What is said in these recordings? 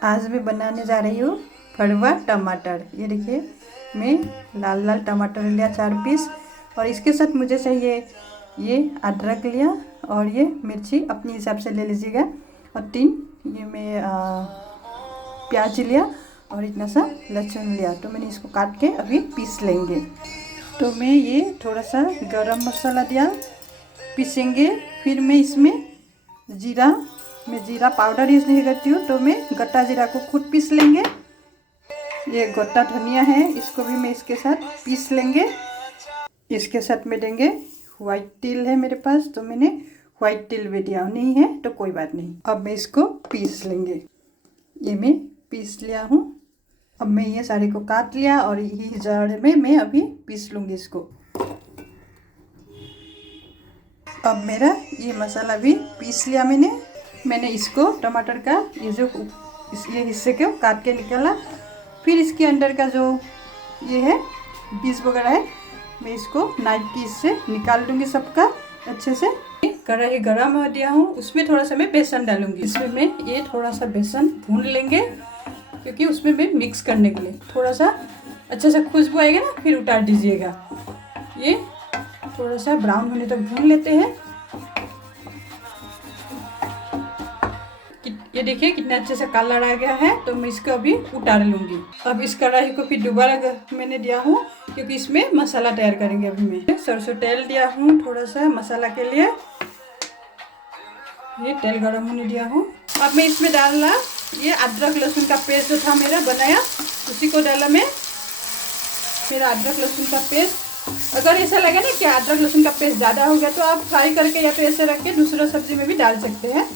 आज मैं बनाने जा रही हूँ भरवा टमाटर। ये देखिए, मैं लाल लाल टमाटर लिया 4 पीस, और इसके साथ मुझे चाहिए ये अदरक लिया, और ये मिर्ची अपने हिसाब से ले लीजिएगा, और 3 ये मैं प्याज लिया, और इतना सा लहसुन लिया। तो मैंने इसको काट के अभी पीस लेंगे। तो मैं ये थोड़ा सा गरम मसाला दिया, पीसेंगे। फिर मैं इसमें मैं जीरा पाउडर यूज़ नहीं करती हूँ, तो मैं गट्टा जीरा को खुद पीस लेंगे। ये गोटा धनिया है, इसको भी मैं इसके साथ पीस लेंगे। इसके साथ में देंगे वाइट तिल है मेरे पास, तो मैंने वाइट तिल भी दिया। नहीं है तो कोई बात नहीं। अब मैं इसको पीस लेंगे। ये मैं पीस लिया हूँ। अब मैं ये सारे को काट लिया, और ये जार में मैं अभी पीस लूँगी इसको। अब मेरा ये मसाला भी पीस लिया मैंने इसको टमाटर का ये हिस्से को काट के निकाला। फिर इसके अंदर का जो ये है बीज वगैरह है, मैं इसको नाइफ की इससे निकाल दूँगी सबका अच्छे से। कढ़ाई गरम हो दिया हूँ, उसमें थोड़ा सा मैं बेसन डालूँगी। इसमें मैं ये थोड़ा सा बेसन भून लेंगे, क्योंकि उसमें मैं मिक्स करने के लिए थोड़ा सा अच्छा सा खुशबू आएगा ना, फिर उतार दीजिएगा। ये थोड़ा सा ब्राउन होने तक भून लेते हैं। ये देखिए कितना अच्छे से कलर आ गया है। तो मैं इसको अभी उतार लूँगी। अब इस कढ़ाई को फिर दोबारा मैंने दिया हूँ, क्योंकि इसमें मसाला तैयार करेंगे। अभी मैं सरसों तेल दिया हूँ थोड़ा सा मसाला के लिए। ये तेल गरम होने दिया हूँ। अब मैं इसमें डालना ये अदरक लहसुन का पेस्ट जो था मेरा बनाया, उसी को डाला मैं। मेरा अदरक लहसुन का पेस्ट, अगर ऐसा लगे ना कि अदरक लहसुन का पेस्ट ज़्यादा हो गया, तो आप फ्राई करके या तो ऐसे रख के दूसरा सब्जी में भी डाल सकते हैं।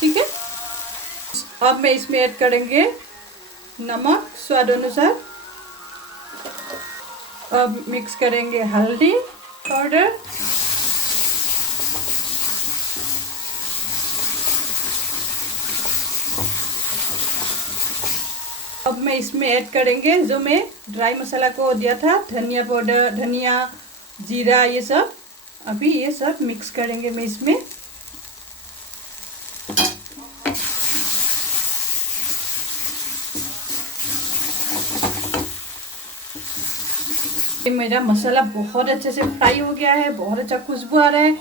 ठीक है। अब मैं इसमें ऐड करेंगे नमक स्वाद अनुसार। अब मिक्स करेंगे हल्दी पाउडर, अब मैं इसमें ऐड करेंगे जो मैं ड्राई मसाला को दिया था, धनिया पाउडर, धनिया, जीरा, ये सब। अभी ये सब मिक्स करेंगे मैं इसमें। मेरा मसाला बहुत अच्छे से फ्राई हो गया है, बहुत अच्छा खुशबू आ रहा है।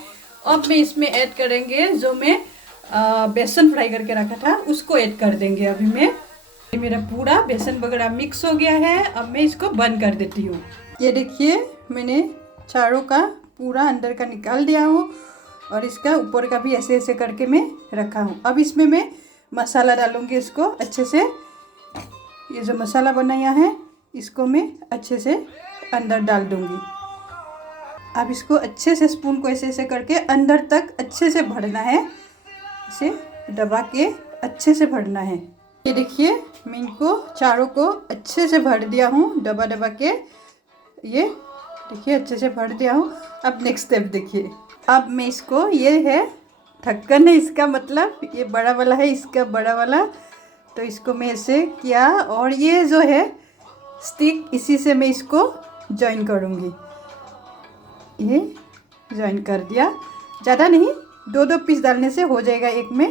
अब मैं इसमें ऐड करेंगे जो मैं बेसन फ्राई करके रखा था, उसको ऐड कर देंगे अभी मैं। मेरा पूरा बेसन वगैरह मिक्स हो गया है। अब मैं इसको बंद कर देती हूँ। ये देखिए, मैंने चारों का पूरा अंदर का निकाल दिया हूँ, और इसका ऊपर का भी ऐसे ऐसे करके मैं रखा हूँ। अब इसमें मैं मसाला डालूँगी इसको अच्छे से। ये जो मसाला बनाया है, इसको मैं अच्छे से अंदर डाल दूँगी। अब इसको अच्छे से स्पून को ऐसे ऐसे करके अंदर तक अच्छे से भरना है। इसे दबा के अच्छे से भरना है। ये देखिए, मैं इनको चारों को अच्छे से भर दिया हूँ दबा दबा के। ये देखिए अच्छे से भर दिया हूँ। अब नेक्स्ट स्टेप देखिए। अब मैं इसको, ये है ढक्कन है इसका, मतलब ये बड़ा वाला है, इसका बड़ा वाला। तो इसको मैं ऐसे किया, और ये जो है स्टिक, इसी से मैं इसको जॉइन करूँगी। ये जॉइन कर दिया, ज़्यादा नहीं, 2-2 पीस डालने से हो जाएगा एक में,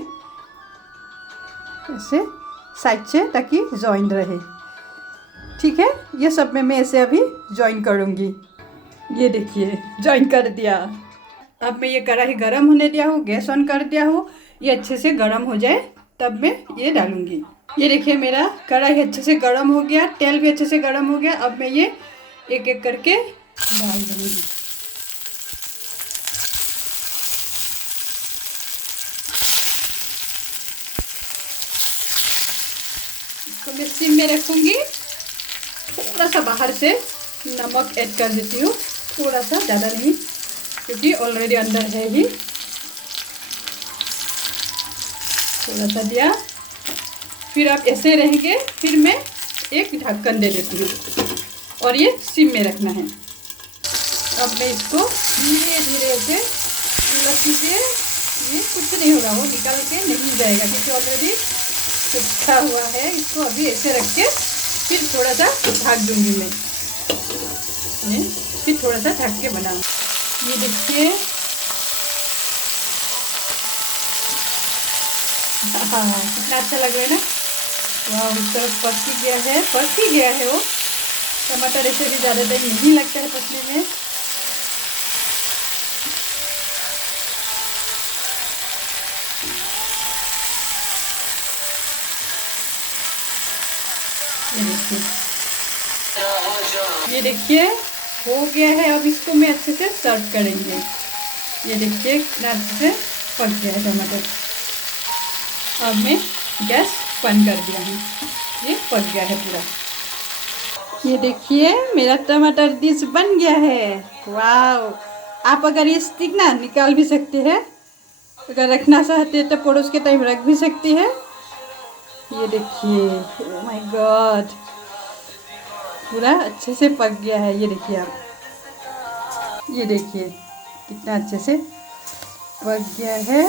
ऐसे साइड से, ताकि जॉइन रहे। ठीक है। ये सब में मैं ऐसे अभी जॉइन करूँगी। ये देखिए जॉइन कर दिया। अब मैं ये कढ़ाई गरम होने दिया हूँ, गैस ऑन कर दिया हूँ। ये अच्छे से गरम हो जाए तब मैं ये डालूँगी। ये देखिए मेरा कढ़ाई अच्छे से गरम हो गया, तेल भी अच्छे से गरम हो गया। अब मैं ये एक एक करके डाल दूँगी। इसको मैं सिम में रखूँगी। थोड़ा सा बाहर से नमक ऐड कर देती हूँ, थोड़ा सा, ज़्यादा नहीं, क्योंकि ऑलरेडी अंदर है ही। थोड़ा सा दिया, फिर आप ऐसे रहेंगे। फिर मैं एक ढक्कन दे देती हूँ, और ये सिम में रखना है। अब मैं इसको धीरे धीरे से उलट दीजिए। ये कुछ नहीं होगा, वो निकल के नहीं जाएगा, क्योंकि ऑलरेडी सूखा हुआ है। इसको अभी ऐसे रख के फिर थोड़ा सा ढक दूँगी मैं। फिर थोड़ा सा ढक के बनाऊँ। ये देखिए, हाँ कितना अच्छा लग रहा है ना। वाह, उस तरफ पक ही गया है वो। टमाटर ऐसे भी ज़्यादा टाइम नहीं लगता है पकने में। ये देखिए हो गया है। अब इसको मैं अच्छे से सर्व करेंगे। ये देखिए कितना अच्छे से पक गया है टमाटर। अब मैं गैस बंद कर दिया हूँ। ये पक गया है पूरा। ये देखिए मेरा टमाटर डिश बन गया है। वाह, आप अगर ये स्टिक ना निकाल भी सकते हैं, अगर रखना चाहते हैं तो पड़ोस के टाइम रख भी सकती है। ये देखिए, ओह माय गॉड, पूरा अच्छे से पक गया है। ये देखिए आप, ये देखिए कितना अच्छे से पक गया है।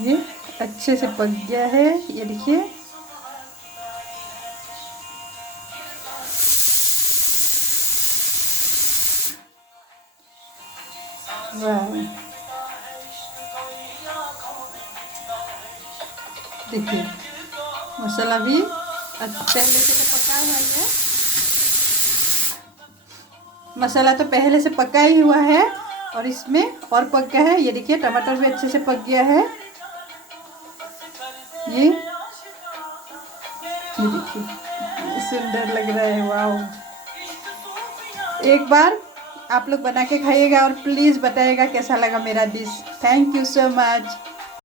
ये अच्छे से पक गया है। ये देखिए, वाह, देखिए मसाला भी पहले से तो पका हुआ ही है। मसाला तो पहले से पका ही हुआ है और इसमें और पक गया है। ये देखिए टमाटर भी अच्छे से पक गया है। ये देखिए सुंदर लग रहा है। वाह, एक बार आप लोग बना के खाइएगा और प्लीज़ बताइएगा कैसा लगा मेरा dish. Thank you so much.